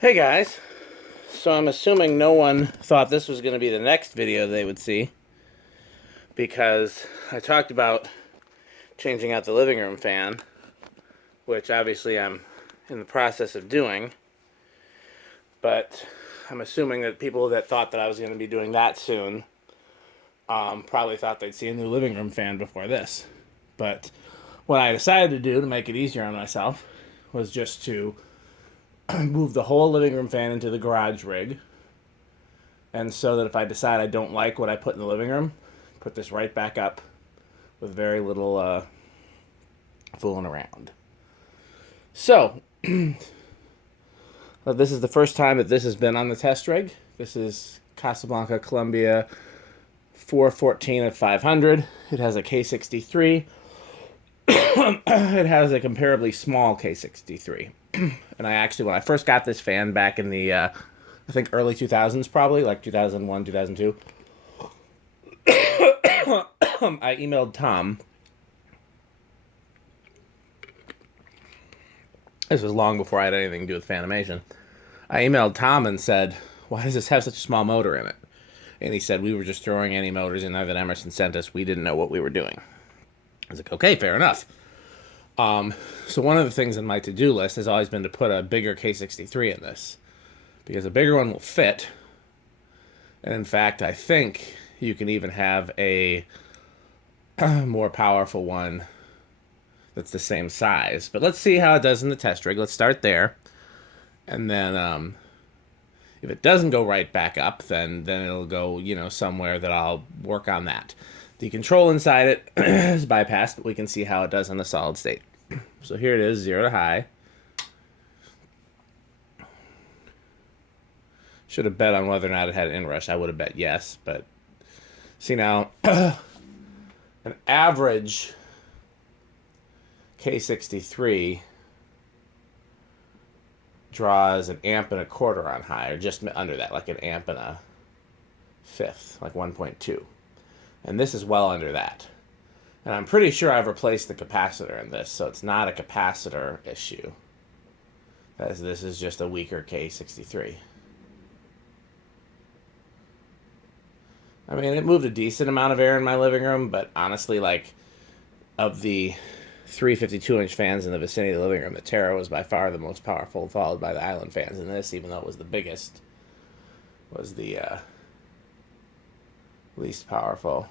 Hey guys, so I'm assuming no one thought this was going to be the next video they would see because I talked about changing out the living room fan, which obviously I'm in the process of doing, but I'm assuming that people that thought that I was going to be doing that soon probably thought they'd see a new living room fan before this. But what I decided to do to make it easier on myself was just to move the whole living room fan into the garage rig, and so that if I decide I don't like what I put in the living room, put this right back up with very little fooling around. So, this is the first time that this has been on the test rig. This is Casablanca Columbia 414 at 500. It has a K63. It has a comparably small K63. And I actually, when I first got this fan back in the, I think early 2000s, probably, like 2001, 2002, I emailed Tom. This was long before I had anything to do with Fanimation. I emailed Tom and said, why does this have such a small motor in it? And he said, we were just throwing any motors in there that Emerson sent us. We didn't know what we were doing. I was like, okay, fair enough. So one of the things on my to-do list has always been to put a bigger K63 in this, because a bigger one will fit. And in fact, I think you can even have a more powerful one that's the same size. But let's see how it does in the test rig. Let's start there. And then if it doesn't go right back up, then it'll go, somewhere that I'll work on that. The control inside it is bypassed, but we can see how it does on the solid state. So here it is, 0 to high. Should have bet on whether or not it had an inrush. I would have bet yes, but see now, an average K63 draws 1.25 amps on high, or just under that, like 1.5 amps, like 1.2. And this is well under that. And I'm pretty sure I've replaced the capacitor in this, so it's not a capacitor issue. This is just a weaker K63. I mean, it moved a decent amount of air in my living room, but honestly, like, of the 352-inch fans in the vicinity of the living room, the Terra was by far the most powerful, followed by the Island fans. And this, even though it was the biggest, was the least powerful.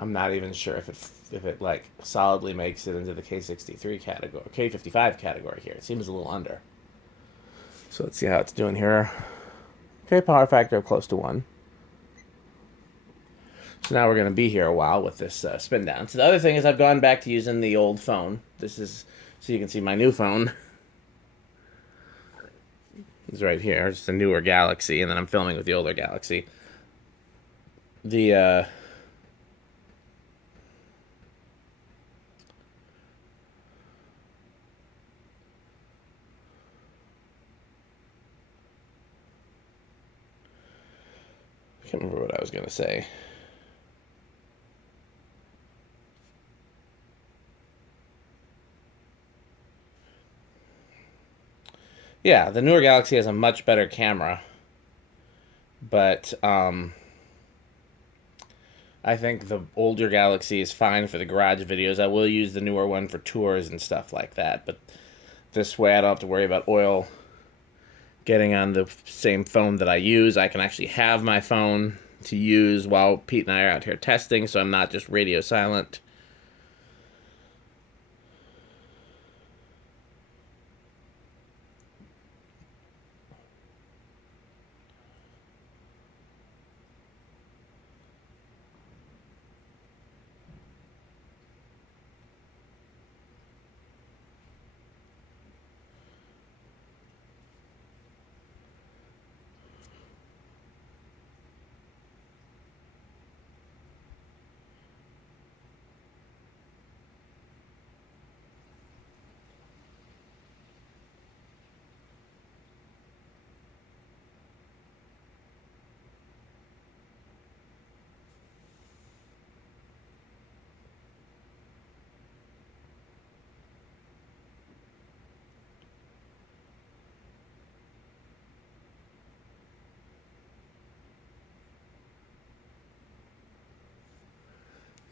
I'm not even sure if it like solidly makes it into the K63 category, K55 category here. It seems a little under. So let's see how it's doing here. Okay, power factor of close to 1. So now we're going to be here a while with this spin down. So the other thing is I've gone back to using the old phone. This is, so you can see my new phone. It's right here. It's a newer Galaxy, and then I'm filming with the older Galaxy. The I can't remember what I was going to say. Yeah, the newer Galaxy has a much better camera, but I think the older Galaxy is fine for the garage videos. I will use the newer one for tours and stuff like that, but this way I don't have to worry about oil getting on the same phone that I use. I can actually have my phone to use while Pete and I are out here testing, so I'm not just radio silent.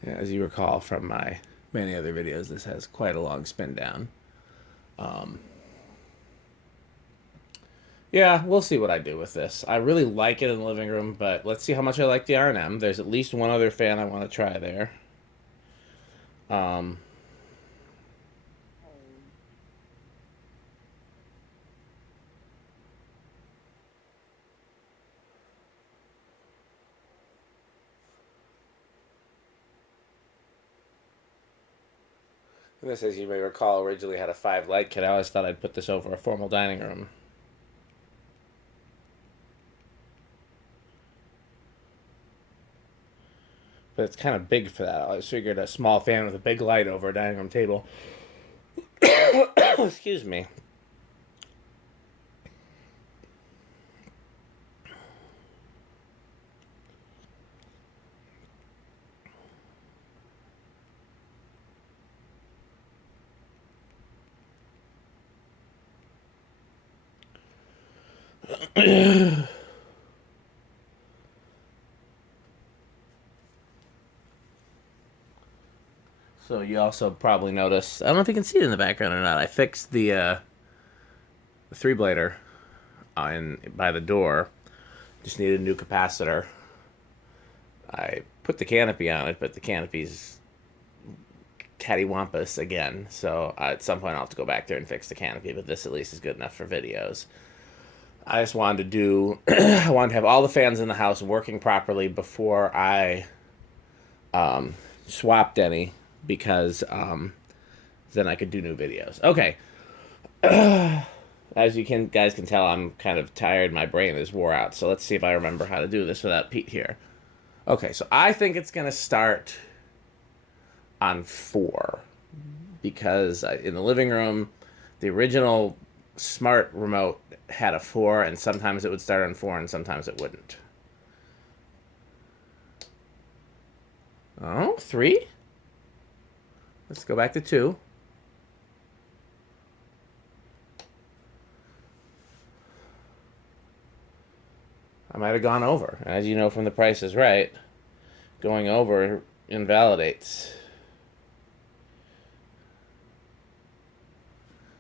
Yeah, as you recall from my many other videos, this has quite a long spin down. Yeah, we'll see what I do with this. I really like it in the living room, but let's see how much I like the R&M. There's at least one other fan I want to try there. Um, this, as you may recall, originally had a 5 light kit. I always thought I'd put this over a formal dining room. But it's kind of big for that. I always figured a small fan with a big light over a dining room table. Excuse me. So you also probably noticed, I don't know if you can see it in the background or not, I fixed the 3-blader by the door. Just needed a new capacitor. I put the canopy on it, but the canopy's cattywampus again. So at some point I'll have to go back there and fix the canopy, but this at least is good enough for videos. I just wanted to do, I wanted to have all the fans in the house working properly before I swapped any, because then I could do new videos. Okay. As you guys can tell, I'm kind of tired. My brain is wore out. So let's see if I remember how to do this without Pete here. Okay, so I think it's going to start on 4, because in the living room, the original smart remote had a 4, and sometimes it would start on 4 and sometimes it wouldn't. Oh, 3? Let's go back to 2. I might have gone over. As you know from The Price is Right, going over invalidates.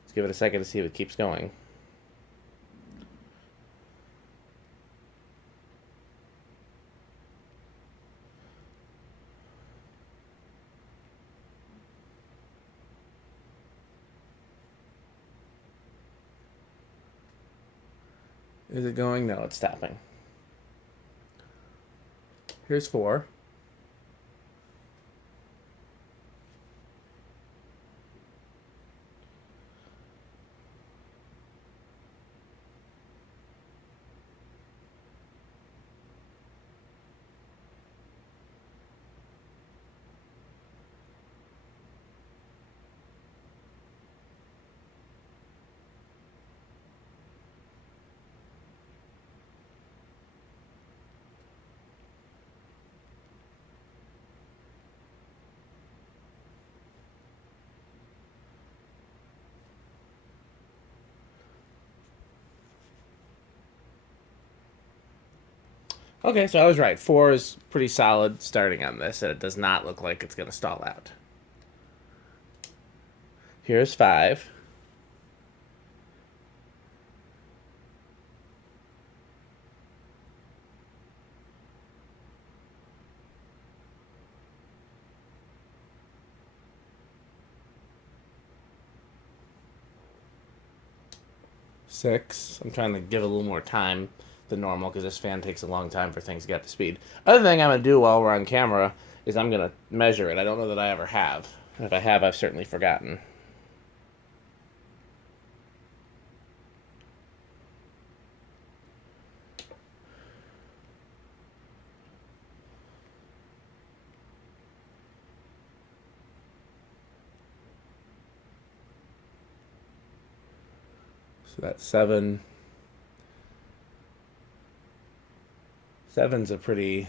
Let's give it a second to see if it keeps going. Is it going? No, it's stopping. Here's 4. Okay, so I was right. 4 is pretty solid starting on this, and it does not look like it's going to stall out. Here's 5. Six. I'm trying to give it a little more time than normal because this fan takes a long time for things to get to speed. Other thing I'm going to do while we're on camera is I'm going to measure it. I don't know that I ever have. If I have, I've certainly forgotten. So that's 7. 7's a pretty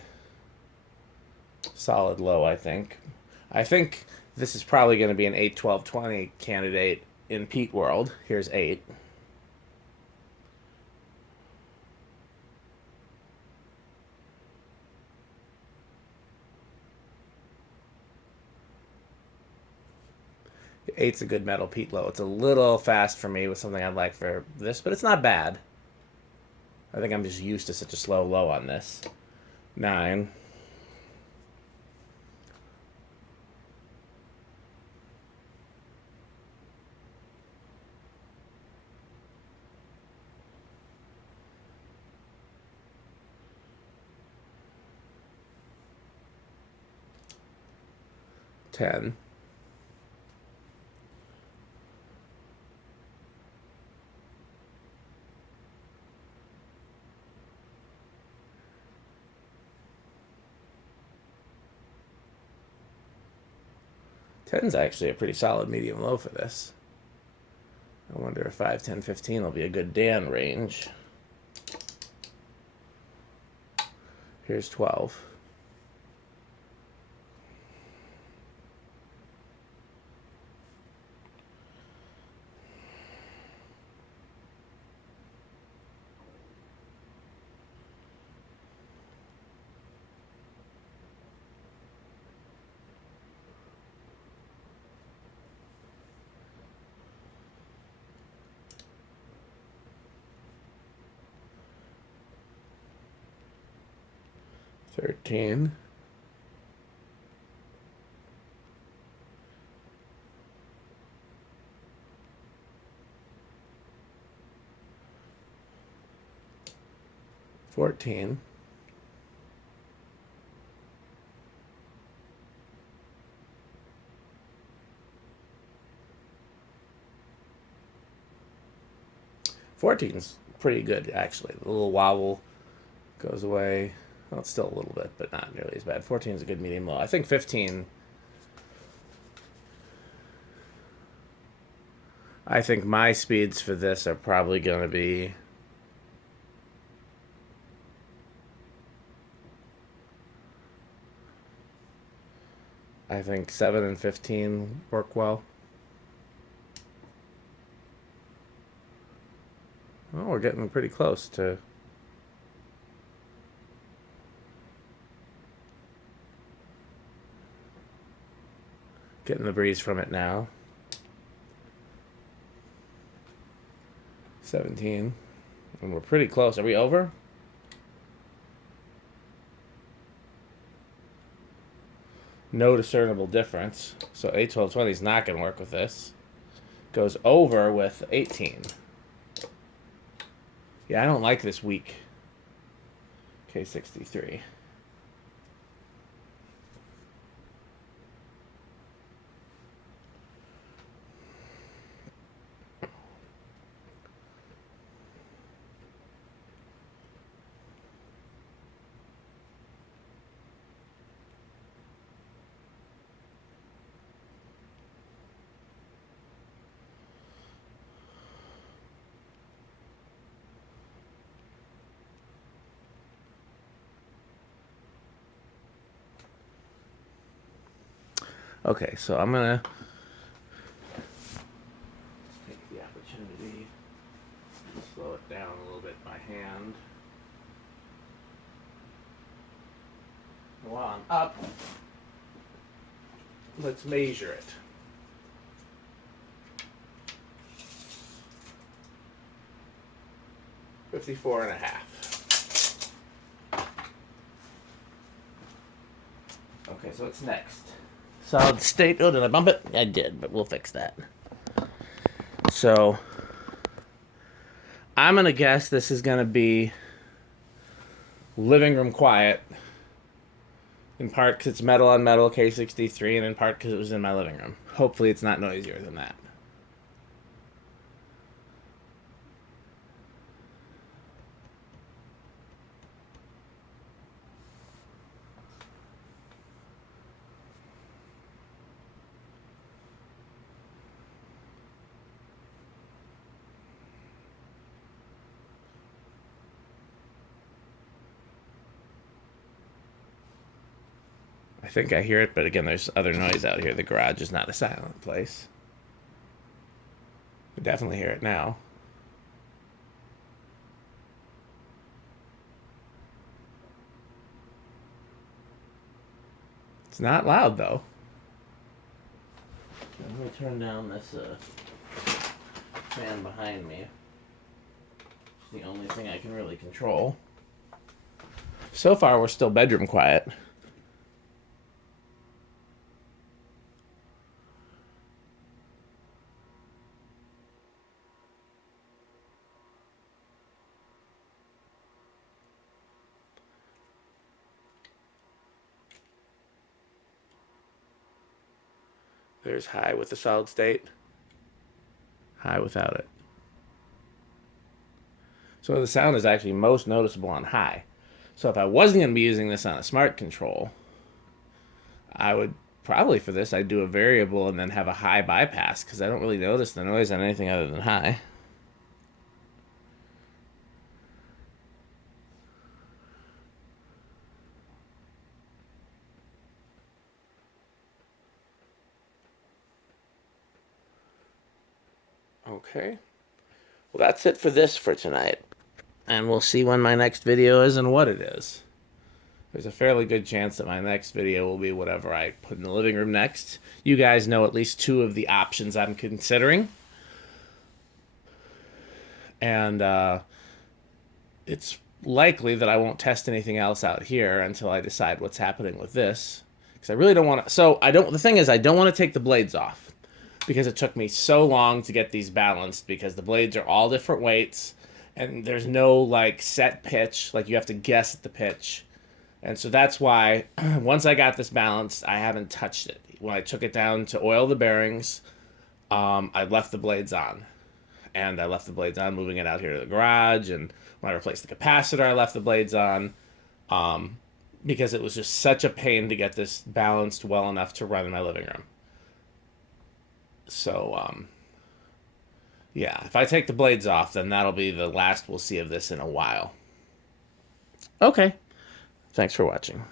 solid low, I think. I think this is probably going to be an 8, 12, 20 candidate in Pete world. Here's 8. Eight's a good metal peat low. It's a little fast for me with something I'd like for this, but it's not bad. I think I'm just used to such a slow low on this. 9. 10. 10's actually a pretty solid medium low for this. I wonder if 5, 10, 15 will be a good Dan range. Here's 12. $13. 14. 14's pretty good, actually. The little wobble goes away. Well, it's still a little bit, but not nearly as bad. 14 is a good medium low. I think 15. I think my speeds for this are probably going to be. I think 7 and 15 work well. Oh, we're getting pretty close to. Getting the breeze from it now. 17. And we're pretty close. Are we over? No discernible difference. So 8, 12, 20 is not going to work with this. Goes over with 18. Yeah, I don't like this weak K63. Okay, so I'm going to take the opportunity to slow it down a little bit by hand. Go on up. Let's measure it. $54.5. Okay, so what's next? Solid state. Oh, did I bump it? I did, but we'll fix that. So, I'm going to guess this is going to be living room quiet. In part because it's metal on metal K63, and in part because it was in my living room. Hopefully it's not noisier than that. I think I hear it, but again, there's other noise out here. The garage is not a silent place. I definitely hear it now. It's not loud, though. Let me turn down this fan behind me. It's the only thing I can really control. So far, we're still bedroom quiet. There's high with the solid state, high without it. So the sound is actually most noticeable on high. So if I wasn't going to be using this on a smart control, I would probably for this I'd do a variable and then have a high bypass because I don't really notice the noise on anything other than high. Okay. Well, that's it for this for tonight. And we'll see when my next video is and what it is. There's a fairly good chance that my next video will be whatever I put in the living room next. You guys know at least 2 of the options I'm considering. And it's likely that I won't test anything else out here until I decide what's happening with this. Because I really don't want to... So, the thing is, I don't want to take the blades off. Because it took me so long to get these balanced. Because the blades are all different weights. And there's no, like, set pitch. Like, you have to guess at the pitch. And so that's why, once I got this balanced, I haven't touched it. When I took it down to oil the bearings, I left the blades on. And I left the blades on, moving it out here to the garage. And when I replaced the capacitor, I left the blades on. Because it was just such a pain to get this balanced well enough to run in my living room. So, yeah, if I take the blades off, then that'll be the last we'll see of this in a while. Okay. Thanks for watching.